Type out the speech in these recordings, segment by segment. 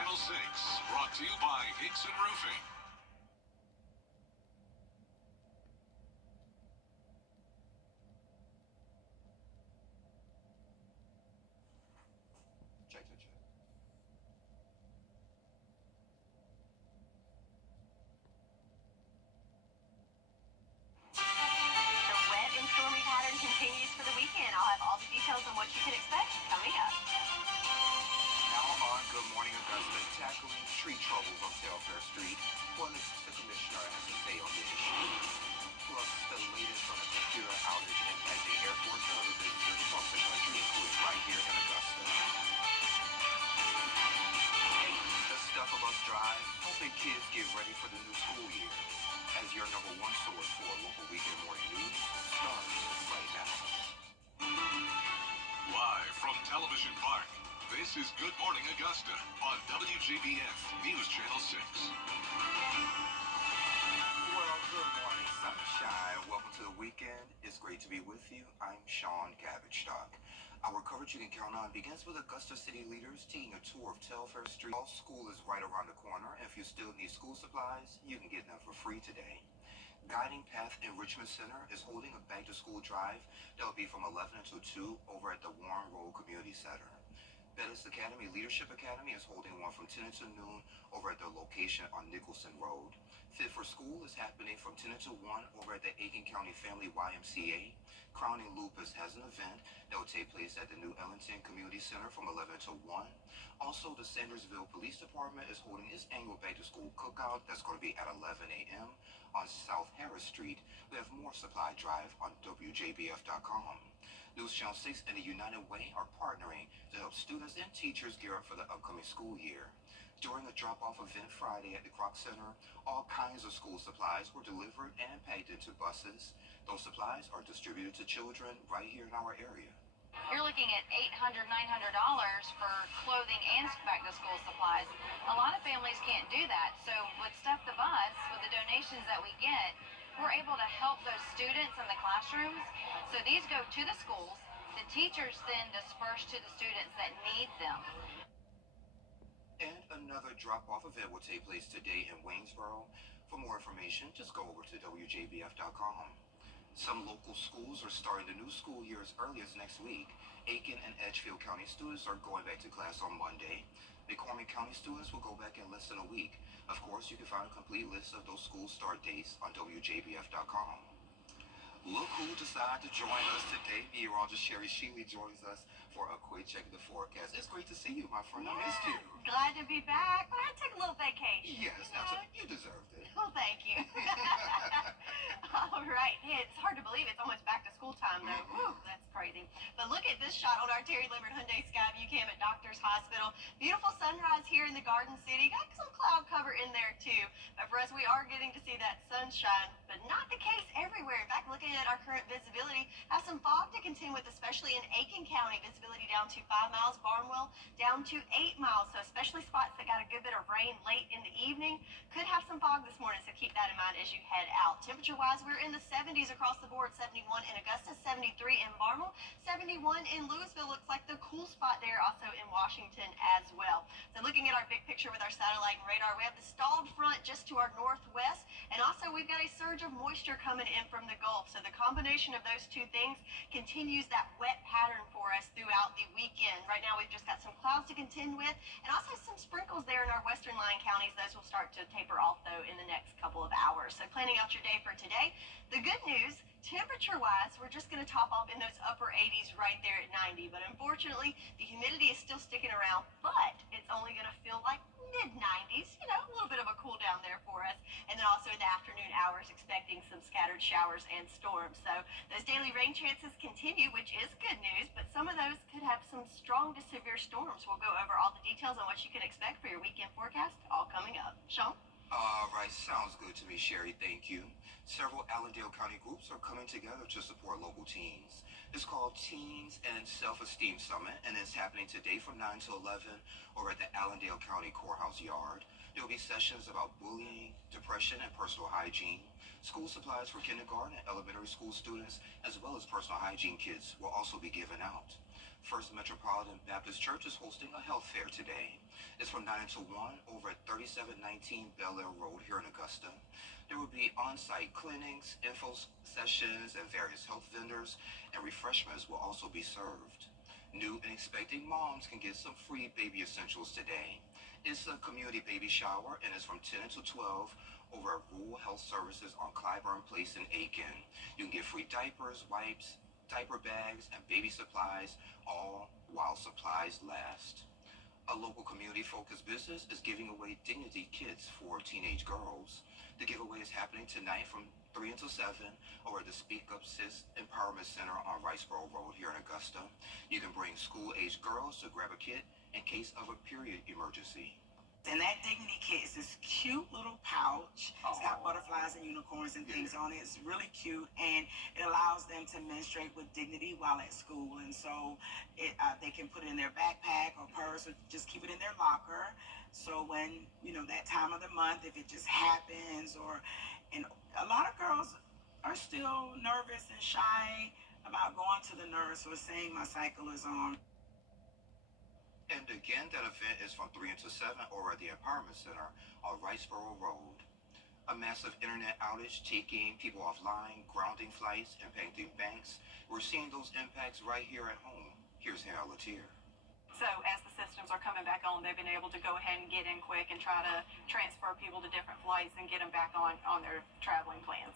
Channel 6, brought to you by Hickson Roofing. Check. The wet and stormy pattern continues for the weekend. I'll have all the details on what you can expect coming up. Now on Good Morning Augusta, tackling tree troubles on Telfair Street. What the commissioner has to say on the issue. Plus, the latest on a computer outage impacting airports and other businesses across the country, including right here in Augusta. Hey, the Stuff of Us Drive, helping kids get ready for the new school year. As your number one source for local weekend morning news, starts right now. Live from Television Park, this is Good Morning Augusta on WJBF News Channel 6. Well, good morning, sunshine. Welcome to the weekend. It's great to be with you. I'm Sean Cabbage-Stock. Our coverage you can count on begins with Augusta city leaders taking a tour of Telfair Street. All school is right around the corner, and if you still need school supplies, you can get them for free today. Guiding Path Enrichment Center is holding a back-to-school drive that will be from 11 until 2 over at the Warren Road Community Center. Bettis Academy Leadership Academy is holding one from 10 until noon over at their location on Nicholson Road. Fit for School is happening from 10 until 1 over at the Aiken County Family YMCA. Crowning Lupus has an event that will take place at the New Ellington Community Center from 11 until 1. Also, the Sandersville Police Department is holding its annual back-to-school cookout that's going to be at 11 a.m. on South Harris Street. We have more supply drive on WJBF.com. News Channel 6 and the United Way are partnering to help students and teachers gear up for the upcoming school year. During the drop-off event Friday at the Kroc Center, all kinds of school supplies were delivered and packed into buses. Those supplies are distributed to children right here in our area. You're looking at $800, $900 for clothing and back-to-school supplies. A lot of families can't do that, so with Stuff the Bus, with the donations that we get, we're able to help those students in the classrooms. So these go to the schools. The teachers then disperse to the students that need them. And another drop-off event will take place today in Waynesboro. For more information, just go over to WJBF.com. Some local schools are starting the new school year as early as next week. Aiken and Edgefield County students are going back to class on Monday. McCormick County students will go back in less than a week. Of course, you can find a complete list of those school start dates on WJBF.com. Look who decided to join us today. Meteorologist Sherry Sheely joins us for a quick check of the forecast. It's great to see you, my friend. I missed you. Glad to be back, but I took a little vacation. Yes, absolutely. You deserved it. Well, thank you. All right. Hey, it's hard to believe it's almost back to school time, though. Whew, that's crazy. But look at this shot on our Terry Libbert Hyundai Skyview cam at Doctors Hospital. Beautiful sunrise here in the Garden City. Got some cloud cover in there, too. But for us, we are getting to see that sunshine, but not the case everywhere. In fact, looking at our current visibility, have some fog to contend with, especially in Aiken County. Visibility down to 5 miles, Barnwell down to 8 miles. So especially spots that got a good bit of rain late in the evening could have some fog this morning. So keep that in mind as you head out. Temperature-wise, we're in the 70s across the board. 71 in Augusta, 73 in Barnwell, 71 in Louisville. Looks like the cool spot there, also in Washington as well. So looking at our big picture with our satellite and radar, we have the stalled front just to our northwest, and also we've got a surge of moisture coming in from the Gulf. So the combination of those two things continues that wet pattern for us throughout the weekend. Right now, we've just got some clouds to contend with, and also some sprinkles there in our western line counties. Those will start to taper off, though, in the next couple of hours. So planning out your day for today. The good news, temperature-wise, we're just going to top off in those upper 80s right there at 90. But unfortunately, the humidity is still sticking around, but it's only going to feel like mid-90s. You know, a little bit of a cool down there for us. And then also in the afternoon hours, expecting some scattered showers and storms. So those daily rain chances continue, which is good news, but some of those could have some strong to severe storms. We'll go over all the details on what you can expect for your weekend forecast, all coming up. Sean? All right, sounds good to me, Sherry. Thank you. Several Allendale County groups are coming together to support local teens. It's called Teens and Self-Esteem Summit, and it's happening today from 9 to 11 over at the Allendale County Courthouse Yard. There will be sessions about bullying, depression, and personal hygiene. School supplies for kindergarten and elementary school students, as well as personal hygiene kits, will also be given out. First Metropolitan Baptist Church is hosting a health fair today. It's from 9 until 1 over at 3719 Bel Air Road here in Augusta. There will be on-site clinics, info sessions, and various health vendors, and refreshments will also be served. New and expecting moms can get some free baby essentials today. It's a community baby shower, and it's from 10 until 12 over at Rural Health Services on Clyburn Place in Aiken. You can get free diapers, wipes, diaper bags, and baby supplies, all while supplies last. A local community-focused business is giving away Dignity Kits for teenage girls. The giveaway is happening tonight from 3 until 7 over at the Speak Up Sis Empowerment Center on Riceboro Road here in Augusta. You can bring school-aged girls to grab a kit in case of a period emergency. And that Dignity Kit is this cute little pouch. It's got butterflies and unicorns and things on it. It's really cute, and it allows them to menstruate with dignity while at school. And so they can put it in their backpack or purse, or just keep it in their locker. So when, that time of the month, if it just happens, and a lot of girls are still nervous and shy about going to the nurse or saying my cycle is on. And again, that event is from 3 until 7 over at the Empowerment Center on Riceboro Road. A massive internet outage taking people offline, grounding flights, impacting banks. We're seeing those impacts right here at home. Here's Hannah Latier. So as the systems are coming back on, they've been able to go ahead and get in quick and try to transfer people to different flights and get them back on their traveling plans.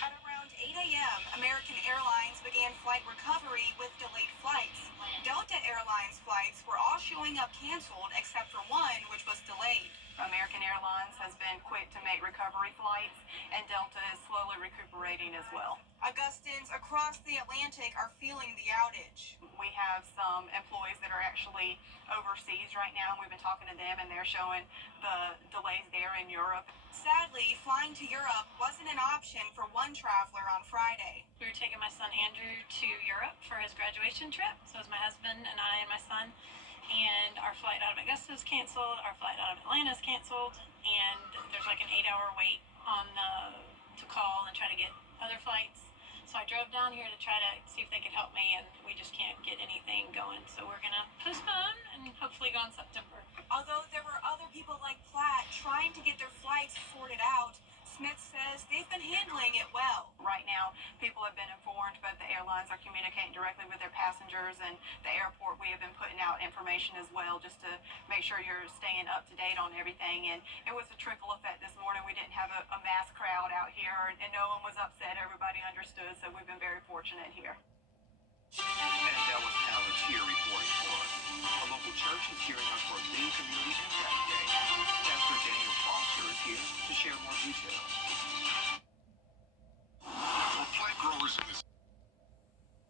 At around 8 a.m., American Airlines began flight recovery with delayed flights. Delta Airlines flights were all showing up canceled except for one, which was delayed. American Airlines has been quick to make recovery flights, and Delta is slowly recuperating as well. Augustans across the Atlantic are feeling the outage. We have some employees that are actually overseas right now, and we've been talking to them, and they're showing the delays there in Europe. Sadly, flying to Europe wasn't an option for one traveler on Friday. We were taking my son Andrew to Europe for his graduation trip. So it was my husband and I and my son. And our flight out of Augusta is canceled. Our flight out of Atlanta is canceled. And there's like an 8-hour wait to call and try to get other flights. So I drove down here to try to see if they could help me, and we just can't get anything going. So we're going to postpone and hopefully go in September. Although there were other people like Platt trying to get their flights sorted out, Smith says they've been handling it well. Right now, people have been informed, but the airlines are communicating directly with their passengers, and the airport, we have been putting out information as well just to make sure you're staying up to date on everything. And it was a trickle effect this morning. We didn't have a mass crowd out here, and no one was upset. Everybody understood, so we've been very fortunate here. And that was Hannah Latier reporting for us. A local church is gearing up for a big community impact day. Pastor Daniel Foster is here to share more details. For plant growers in this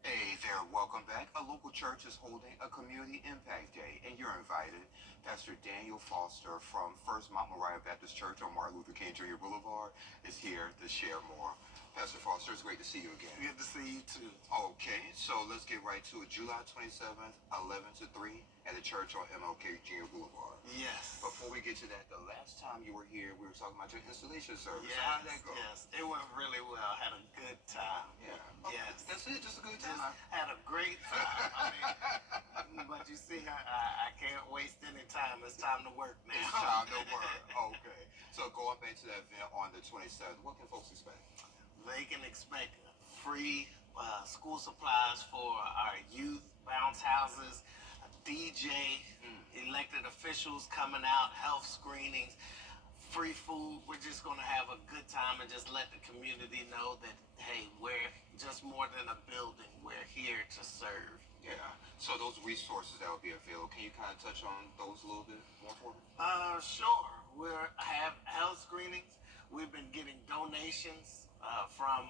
Hey there, welcome back. A local church is holding a community impact day, and you're invited. Pastor Daniel Foster from First Mount Moriah Baptist Church on Martin Luther King Jr. Boulevard is here to share more. Pastor Foster, it's great to see you again. Good to see you too. Okay, so let's get right to it. July 27th, 11 to 3 at the church on MLK Jr. Boulevard. Yes. Before we get to that, the last time you were here, we were talking about your installation service. Yes, How did that go? yes. It went really well. Had a good time. Yeah. Okay. Yes. That's it, just a good Just time. had a great time. But you see, I can't waste any time. It's time to work now. It's time to work. Okay. So going back to that event on the 27th, what can folks expect? They can expect free school supplies for our youth, bounce houses, a DJ, elected officials coming out, health screenings, free food. We're just going to have a good time and just let the community know that, hey, we're just more than a building. We're here to serve. Yeah. So those resources that will be available, can you kind of touch on those a little bit more for me? Sure. We have health screenings. We've been getting donations from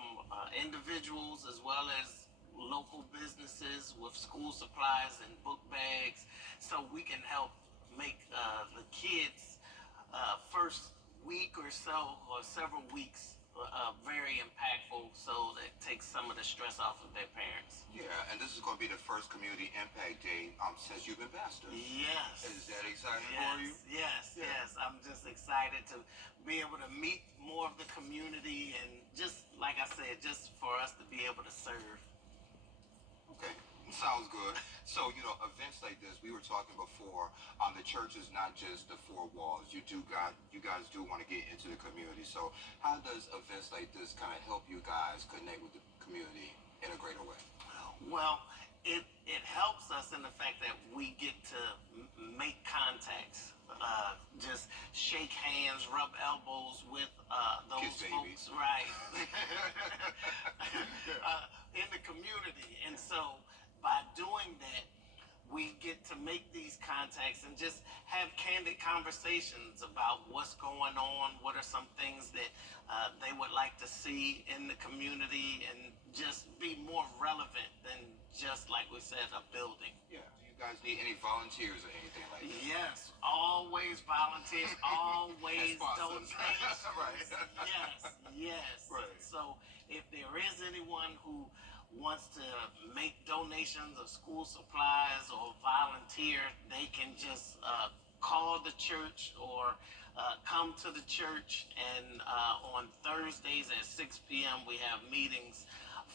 individuals as well as local businesses with school supplies and book bags, so we can help make the kids first week or so or several weeks very impactful, so that it takes some of the stress off of their parents. Yeah, and this is going to be the first community impact day since you've been pastor. Yes. Is that exciting Yes, for you? yes, Yeah. yes. I'm just excited to be able to meet more of the community, and just like I said, just for us to be able to serve. Sounds good. So, events like this, we were talking before, the church is not just the four walls. You guys do want to get into the community. So, how does events like this kind of help you guys connect with the community in a greater way? Well, it helps us in the fact that we get to make contacts, just shake hands, rub elbows with those Kiss babies. folks, right? In the community, and so by doing that, we get to make these contacts and just have candid conversations about what's going on, what are some things that they would like to see in the community, and just be more relevant than just, like we said, a building. Yeah. Do you guys need any volunteers or anything like that? Yes, always volunteers, always sponsors. donations. Right. Yes. Right. So if there is anyone who wants to make donations of school supplies or volunteer, they can just call the church or come to the church. And on Thursdays at 6 p.m. we have meetings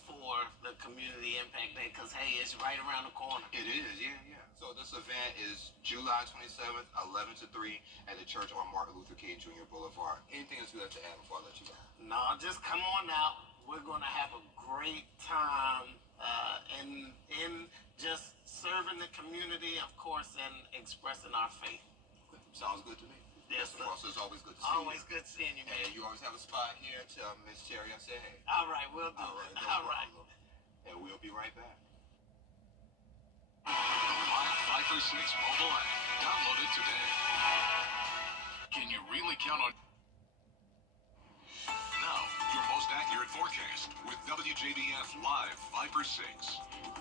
for the Community Impact Day, because hey, it's right around the corner. It is, yeah. So this event is July 27th, 11 to 3 at the church on Martin Luther King Jr. Boulevard. Anything else you have to add before I let you go? No, just come on out. We're going to have a great time in just serving the community, of course, and expressing our faith. Okay. Sounds good to me. Yes, Mr. sir. Foster, it's always good to see you. Always good seeing you, And man. you always have a spot here to Miss Terry. I say, hey. All right, we'll do All it. right, no All right. problem. And we'll be right back. Live 5 for 6 mobile app. Download it today. Can you really count on... Now, your most accurate forecast with WJBF Live 5 for 6.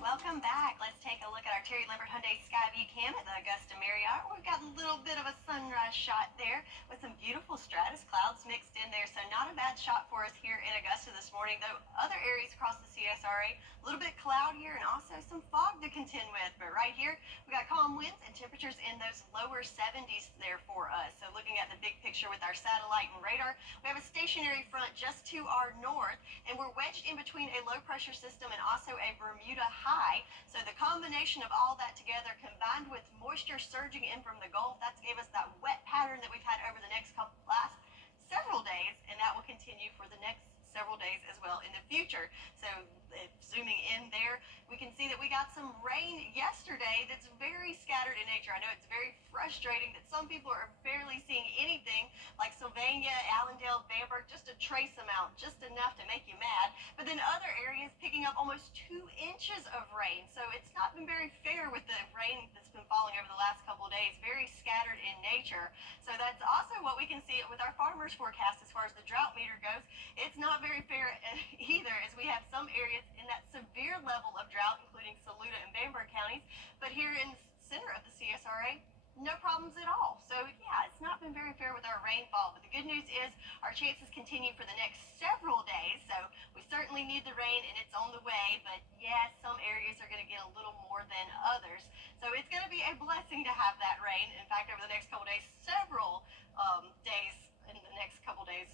Welcome back. Let's take a look at our Terry Limbert Hyundai Skyview cam at the Augusta Marriott. We've got a little bit of a sunrise shot there with some beautiful stratus clouds mixed in there. So not a bad shot for us here in Augusta this morning, though other areas across the CSRA, a little bit cloudier and also some fog to contend with. But right here, we got calm winds and temperatures in those lower 70s there for us. So looking at the big picture with our satellite and radar, we have a stationary front just to our north, and we're wedged in between a low pressure system and also a Bermuda high. So the combination of all that together, combined with moisture surging in from the Gulf, that's gave us that wet pattern that we've had over the last several days, and that will continue for the next several days as well in the future. So zooming in there, we can see that we got some rain yesterday that's very scattered in nature. I know it's very frustrating that some people are barely seeing anything, like Sylvania, Allendale, Bamberg, just a trace amount, just enough to make you mad. But then other areas picking up almost 2 inches of rain. So it's not been very fair with the rain that's been falling over the last couple of days, very scattered in nature. So that's also what we can see with our farmers forecast as far as the drought meter goes. It's not very fair either, as we have some areas in that severe level of drought, including Saluda and Bamberg counties. But here in the center of the CSRA, no problems at all. So yeah, it's not been very fair with our rainfall. But the good news is our chances continue for the next several days. So we certainly need the rain, and it's on the way. But yes, some areas are going to get a little more than others. So it's going to be a blessing to have that rain. In fact, over the next couple days, several days in the next couple days,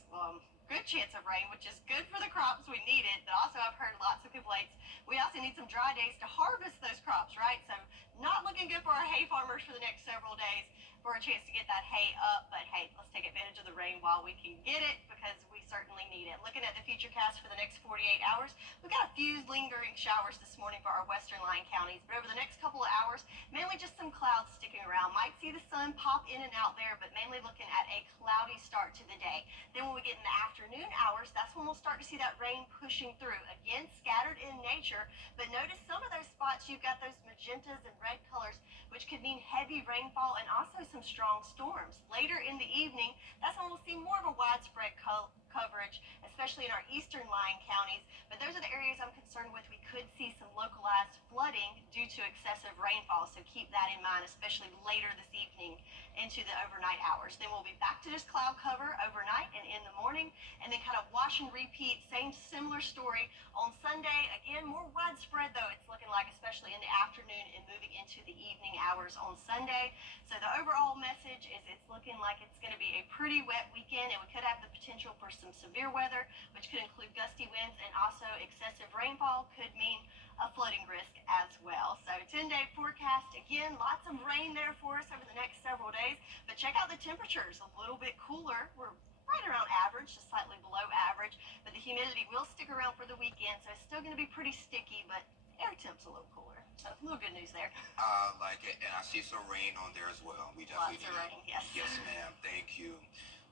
good chance of rain, which is good for the crops. We need it. But also, I've heard lots of complaints. We also need some dry days to harvest those crops, right? So not looking good for our hay farmers for the next several days for a chance to get that hay up. But hey, let's take advantage of the rain while we can get it, because we certainly need it. Looking at the future cast for the next 48 hours, we've got a few lingering showers this morning for our western line counties. But over the next couple of hours, mainly just some clouds sticking around. Might see the sun pop in and out there, but mainly looking at a cloudy start to the day. Then when we get in the afternoon hours, that's when we'll start to see that rain pushing through. Again, scattered in nature, but notice some of those spots, you've got those magentas and red colors, which could mean heavy rainfall and also some strong storms. Later in the evening, that's when we'll see more of a widespread coverage, especially in our eastern line counties. But those are the areas I'm concerned with. We could see some localized flooding due to excessive rainfall, so keep that in mind, especially later this evening into the overnight hours. Then we'll be back to this cloud cover overnight and in the morning, and then kind of wash and repeat, same similar story on Sunday. Again, more widespread though, it's looking like, especially in the afternoon and moving into the evening hours on Sunday. So the overall message is it's looking like it's going to be a pretty wet weekend, and we could have the potential for some severe weather, which could include gusty winds, and also excessive rainfall could mean a flooding risk as well. So 10-day forecast, again, lots of rain there for us over the next several days. But check out the temperatures, a little bit cooler. We're right around average, just slightly below average. But the humidity will stick around for the weekend, so it's still going to be pretty sticky, but air temp's a little cooler. So a little good news there. I like it, and I see some rain on there as well. We definitely Lots of rain, yes. Yes, ma'am. Thank you.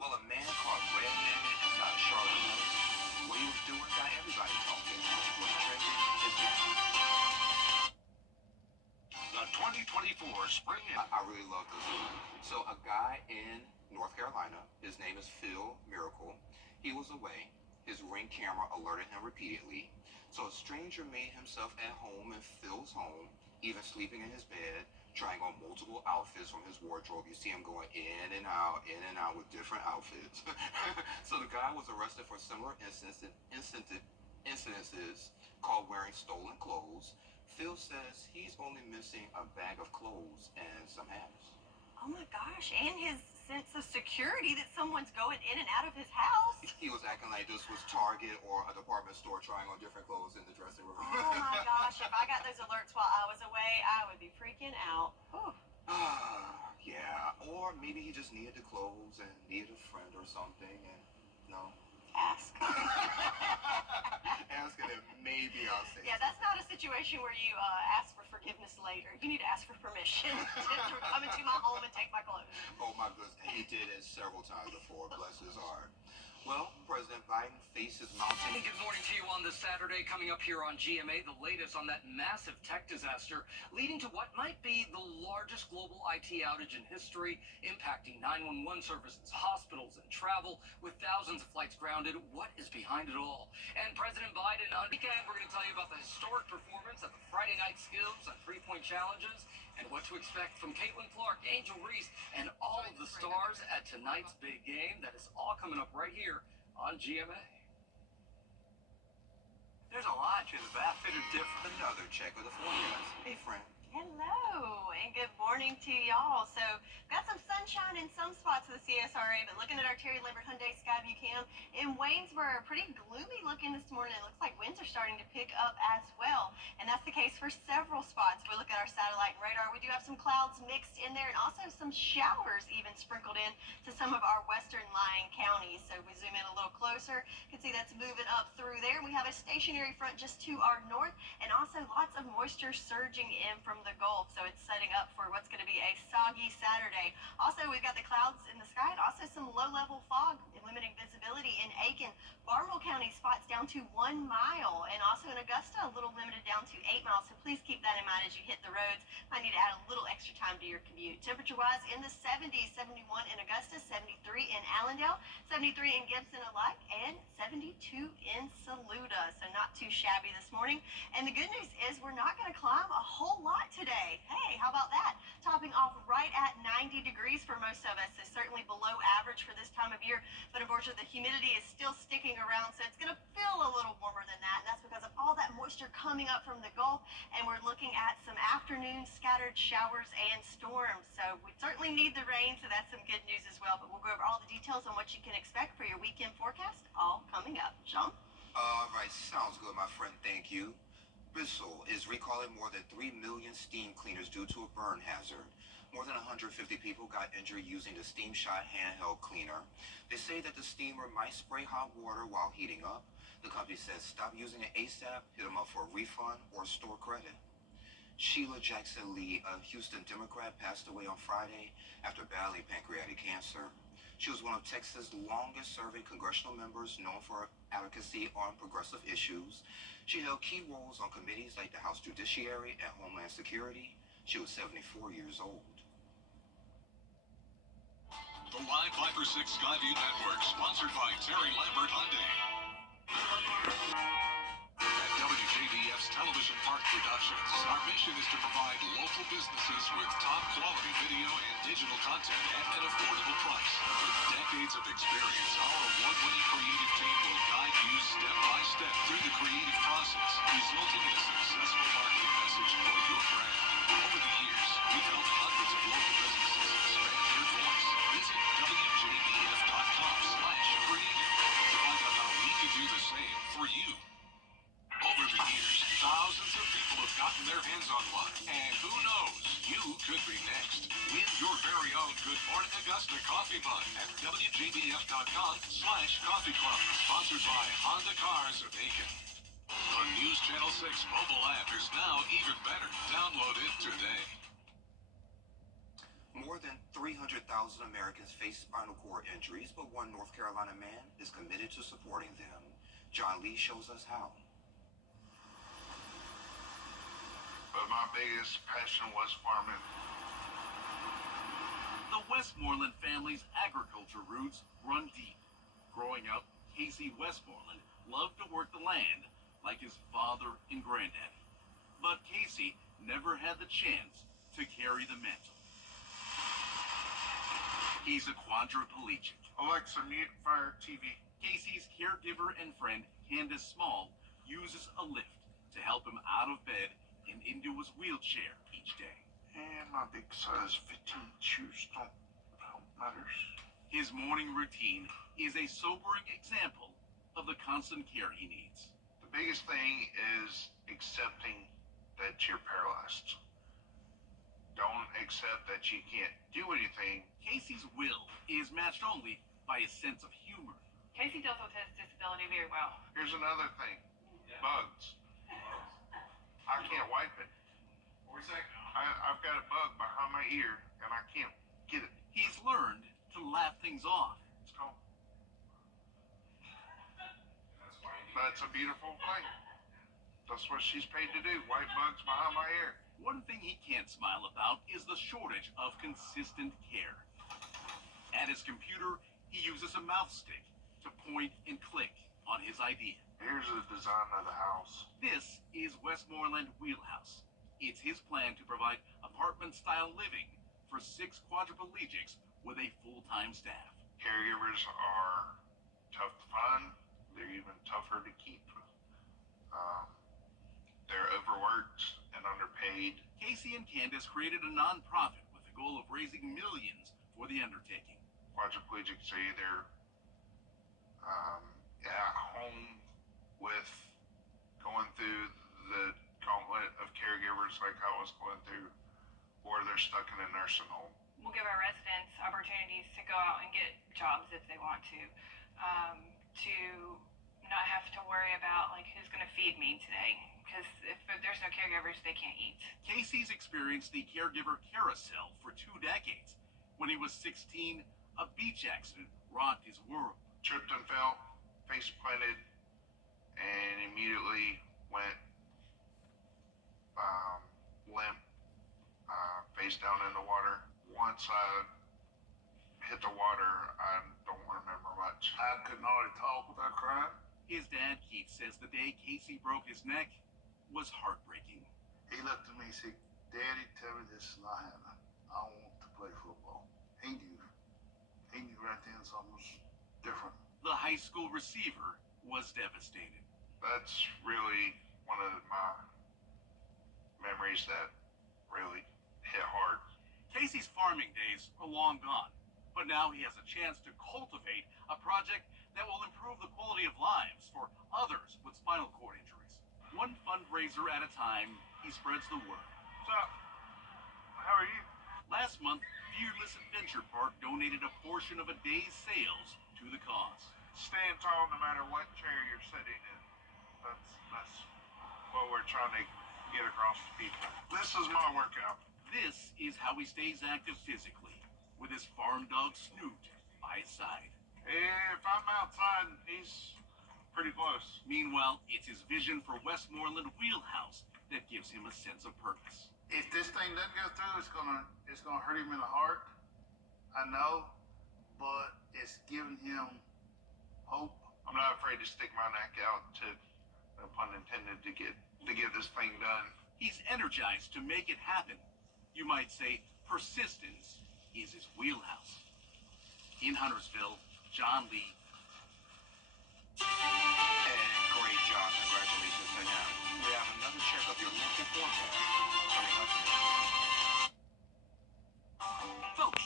Well, a man caught red-handed inside a Charlotte house. What he was doing got everybody talking. What's trending is The 2024 Spring. I really love this one. So a guy in North Carolina, his name is Phil Miracle. He was away. His Ring camera alerted him repeatedly. So a stranger made himself at home in Phil's home, even sleeping in his bed, trying on multiple outfits from his wardrobe. You see him going in and out with different outfits. So the guy was arrested for similar incidences called wearing stolen clothes. Phil says he's only missing a bag of clothes and some hats. Oh my gosh, and his sense of security that someone's going in and out of his house. He was acting like this was Target or a department store trying on different clothes in the dressing room. Oh my gosh, if I got those alerts while I was away, I would be freaking out. Whew. Yeah, or maybe he just needed the clothes and needed a friend or something, and no. Ask. Asking it, maybe I'll say. Yeah, that's not a situation where you ask for forgiveness later. You need to ask for permission to come into my home and take my clothes. Oh my goodness, he did it several times before, bless his heart. Well, President Biden faces mounting. Good morning to you on this Saturday. Coming up here on GMA, the latest on that massive tech disaster leading to what might be the largest global IT outage in history, impacting 911 services, hospitals, and travel, with thousands of flights grounded. What is behind it all? And President Biden, on weekend, we're going to tell you about the historic performance at the Friday Night Skills and three-point challenges, and what to expect from Caitlin Clark, Angel Reese, and all of the stars at tonight's big game. That is all coming up right here on GMA. There's a lot to the outfit are different. Another check of the forecast. Hey, friend. Hello, and good morning to y'all. So, got some sunshine in some spots of the CSRA, but looking at our Terry Lambert Hyundai Skyview cam in Waynesboro, pretty gloomy looking this morning. It looks like winds are starting to pick up as well, and that's the case for several spots. If we look at our satellite and radar, we do have some clouds mixed in there, and also some showers even sprinkled in to some of our western lying counties. So, if we zoom in a little closer, you can see that's moving up through there. We have a stationary front just to our north, and also lots of moisture surging in from the Gulf, so it's setting up for what's going to be a soggy Saturday. Also, we've got the clouds in the sky and also some low-level fog limiting visibility in Aiken. Barnwell County spots down to 1 mile, and also in Augusta, a little limited down to 8 miles, so please keep that in mind as you hit the roads. Might need to add a little extra time to your commute. Temperature-wise, in the 70s, 71 in Augusta, 73 in Allendale, 73 in Gibson alike, and 72 in Saluda, so not too shabby this morning. And the good news is we're not going to climb a whole lot today. Hey, how about that? Topping off right at 90 degrees for most of us, so certainly below average for this time of year, but unfortunately the humidity is still sticking around, so it's going to feel a little warmer than that, and that's because of all that moisture coming up from the Gulf, and we're looking at some afternoon scattered showers and storms. So we certainly need the rain, so that's some good news as well, but we'll go over all the details on what you can expect for your weekend forecast, all coming up. Sean? All right, sounds good, my friend. Thank you. Bissell is recalling more than 3 million steam cleaners due to a burn hazard. More than 150 people got injured using the Steam Shot handheld cleaner. They say that the steamer might spray hot water while heating up. The company says stop using it ASAP, hit them up for a refund, or store credit. Sheila Jackson Lee, a Houston Democrat, passed away on Friday after battling pancreatic cancer. She was one of Texas' longest-serving congressional members, known for her advocacy on progressive issues. She held key roles on committees like the House Judiciary and Homeland Security. She was 74 years old. The Live 5 for 6 Skyview Network, sponsored by Terry Lambert Hyundai. At WJBF's Television Park Productions, our mission is to provide local businesses with top-quality video and digital content at an affordable price. With decades of experience, our award-winning creative team will guide you step by step through the creative process, resulting in a successful marketing message for your brand. Over the years, we've helped hundreds of local businesses expand their voice. Visit WJBF.com/creative to find out how we can do the same for you. Over the years, thousands of people gotten their hands on one. And who knows, you could be next. Win your very own Good Morning Augusta coffee mug at WJBF.com/coffee club. Sponsored by Honda Cars of Aiken. The News Channel 6 mobile app is now even better. Download it today. More than 300,000 Americans face spinal cord injuries, but one North Carolina man is committed to supporting them. John Lee shows us how. But my biggest passion was farming. The Westmoreland family's agriculture roots run deep. Growing up, Casey Westmoreland loved to work the land like his father and granddaddy. But Casey never had the chance to carry the mantle. He's a quadriplegic. Alexa, mute Fire TV. Casey's caregiver and friend, Candace Small, uses a lift to help him out of bed and into his wheelchair each day. And my big size 15 shoes don't matters. His morning routine is a sobering example of the constant care he needs. The biggest thing is accepting that you're paralyzed. Don't accept that you can't do anything. Casey's will is matched only by his sense of humor. Casey deals with his disability very well. Here's another thing. Bugs. I can't wipe it. I've got a bug behind my ear and I can't get it. He's learned to laugh things off. It's gone. That's a beautiful thing. That's what she's paid to do. Wipe bugs behind my ear. One thing he can't smile about is the shortage of consistent care. At his computer, he uses a mouth stick to point and click on his idea. Here's the design of the house. This is Westmoreland Wheelhouse. It's his plan to provide apartment-style living for 6 quadriplegics with a full-time staff. Caregivers are tough to find. They're even tougher to keep. They're overworked and underpaid. Casey and Candace created a non-profit with the goal of raising millions for the undertaking. Quadriplegics are either at home with going through the gauntlet of caregivers like I was going through, or they're stuck in a nursing home. We'll give our residents opportunities to go out and get jobs if they want to not have to worry about like who's going to feed me today, because if there's no caregivers, they can't eat. Casey's experienced the caregiver carousel for 2 decades. When he was 16, a beach accident rocked his world. Tripped and fell, face planted, and immediately went limp, face down in the water. Once I hit the water, I don't remember much. I could hardly talk without crying. His dad, Keith, says the day Casey broke his neck was heartbreaking. He looked at me and said, "Daddy, tell me this is not happening. I want to play football." He knew. He knew right then something was different. The high school receiver was devastated. That's really one of my memories that really hit hard. Casey's farming days are long gone, but now he has a chance to cultivate a project that will improve the quality of lives for others with spinal cord injuries. One fundraiser at a time, he spreads the word. What's up? How are you? Last month, Fearless Adventure Park donated a portion of a day's sales to the cause. Stand tall no matter what chair you're sitting in. That's what we're trying to get across to people. This is my workout. This is how he stays active physically, with his farm dog Snoot by his side. If I'm outside, he's pretty close. Meanwhile, it's his vision for Westmoreland Wheelhouse that gives him a sense of purpose. If this thing doesn't go through, it's gonna hurt him in the heart. I know, but it's giving him hope. I'm not afraid to stick my neck out, to no pun intended, to get this thing done. He's energized to make it happen. You might say persistence is his wheelhouse. In Huntersville, John Lee. And great job. Congratulations to him. We have another check of your local forecast coming up next. Folks,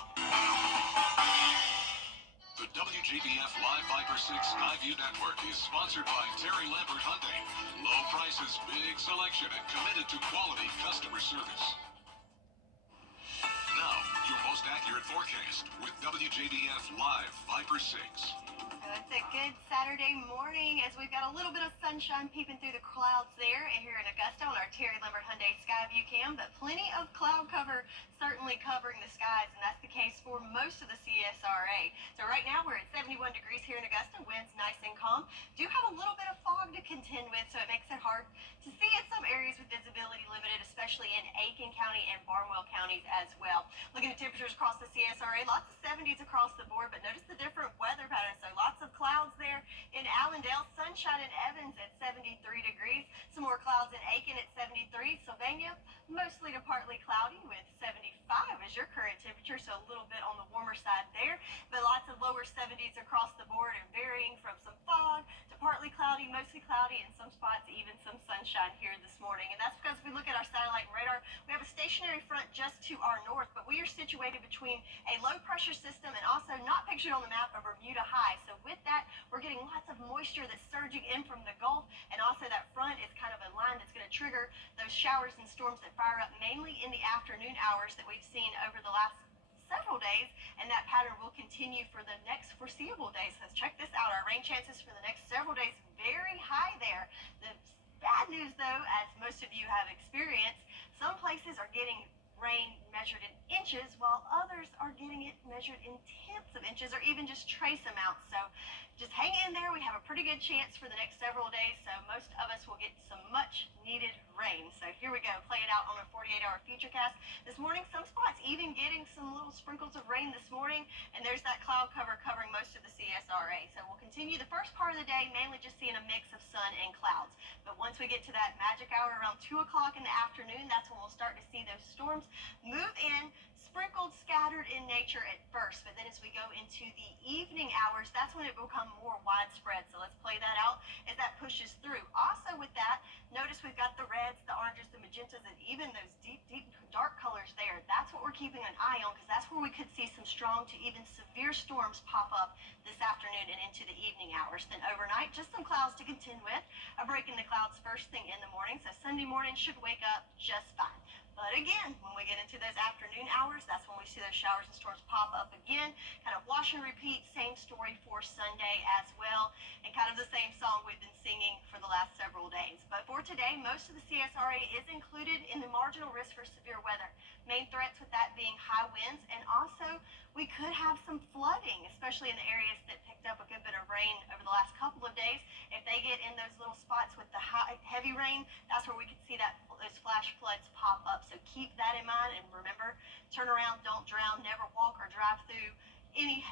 The WJBF Live Viper Skyview Network is sponsored by Terry Lambert Hyundai. Low prices, big selection, and committed to quality customer service. Now, your most accurate forecast with WJBF Live 5 for 6. So it's a good Saturday morning as we've got a little bit of sunshine peeping through the clouds there here in Augusta on our Terry Lambert Hyundai Skyview cam, but plenty of cloud cover certainly covering the skies, and that's the case for most of the CSRA. So right now we're at 71 degrees here in Augusta, winds nice and calm. Do have a little bit of fog to contend with, so it makes it hard to see in some areas with visibility limited, especially in Aiken County and Barnwell counties as well. Looking at temperatures across the CSRA, lots of 70s across the board, but notice the different weather patterns. So lots of clouds there in Allendale, sunshine in Evans at 73 degrees, some more clouds in Aiken at 73, Sylvania mostly to partly cloudy with 75 is your current temperature, so a little bit on the warmer side there, but lots of lower 70s across the board and varying from some fog to partly cloudy, mostly cloudy, in some spots even some sunshine here this morning. And that's because if we look at our satellite radar, we have a stationary front just to our north, but we are situated between a low pressure system and also not pictured on the map a Bermuda high. So with that, we're getting lots of moisture that's surging in from the Gulf, and also that front is kind of a line that's going to trigger those showers and storms that fire up mainly in the afternoon hours that we've seen over the last several days, and that pattern will continue for the next foreseeable days. So check this out, our rain chances for the next several days very high there. The bad news though, as most of you have experienced, some places are getting rain measured in inches while others are getting it measured in tenths of inches or even just trace amounts. So just hang in there. We have a pretty good chance for the next several days, so most of us will get some much needed rain. So here we go, play it out on a 48-hour futurecast. This morning, some spots even getting some little sprinkles of rain this morning, and there's that cloud cover covering most of the CSRA. So we'll continue the first part of the day mainly just seeing a mix of sun and clouds. But once we get to that magic hour around 2 o'clock in the afternoon, that's when we'll start to see those storms move in, sprinkled, scattered in nature at first, but then as we go into the evening hours, that's when it will become more widespread. So let's play that out as that pushes through. Also with that, notice we've got the reds, the oranges, the magentas, and even those deep dark colors there. That's what we're keeping an eye on, because that's where we could see some strong to even severe storms pop up this afternoon and into the evening hours. Then overnight, just some clouds to contend with, a break in the clouds first thing in the morning, so Sunday morning should wake up just fine. But again, when we get into those afternoon hours, that's when we see those showers and storms pop up again. Kind of wash and repeat, same story for Sunday as well, and kind of the same song we've been singing for the last several days. But for today, most of the CSRA is included in the marginal risk for severe weather. Main threats with that being high winds, and also we could have some flooding, especially in the areas that picked up a good bit of rain over the last couple of days. If they get in those little spots with the heavy rain, that's where we could see those flash floods pop up. So keep that in mind, and remember, turn around, don't drown, never walk or drive through any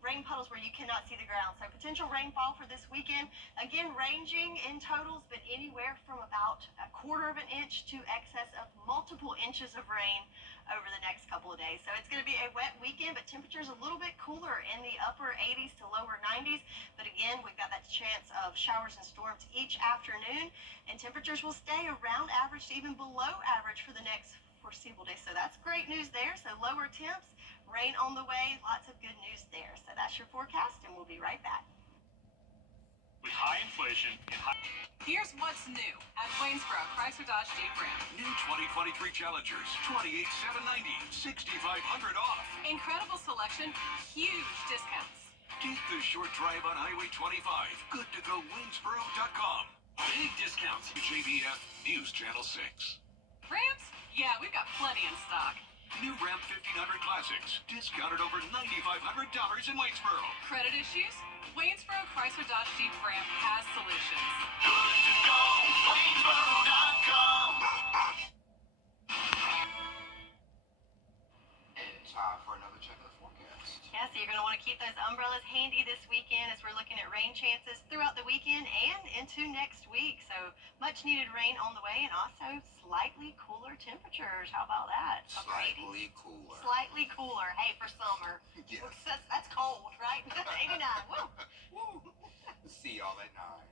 rain puddles where you cannot see the ground. So potential rainfall for this weekend, again, ranging in totals, but anywhere from about 1/4 of an inch to excess of multiple inches of rain over the next couple of days. So it's going to be a wet weekend, but temperatures a little bit cooler in the upper 80s to lower 90s. But again, we've got that chance of showers and storms each afternoon, and temperatures will stay around average to even below average for the next foreseeable days. So that's great news there. So lower temps, rain on the way, lots of good news there. So that's your forecast, and we'll be right back. With high inflation and high... Here's what's new at Waynesboro Chrysler Dodge Jeep Ram. New 2023 Challengers, $28,790, $6,500 off. Incredible selection, huge discounts. Take the short drive on Highway 25. Good to go Waynesboro.com. Big discounts. WJBF News Channel 6. Rams? Yeah, we've got plenty in stock. New Ram 1500 Classics, discounted over $9,500 in Waynesboro. Credit issues? Waynesboro Chrysler Dodge Jeep Ram has solutions. Good to go Waynesboro.com. Time for another check of the forecast. Yeah, so you're going to want to keep those umbrellas handy this weekend as we're looking at rain chances throughout the weekend and into next week. So much needed rain on the way, and also slightly cooler temperatures. How about that? Slightly cooler. Slightly cooler. Hey, for summer. Yes. That's cold, right? 89. Woo. See y'all at 9.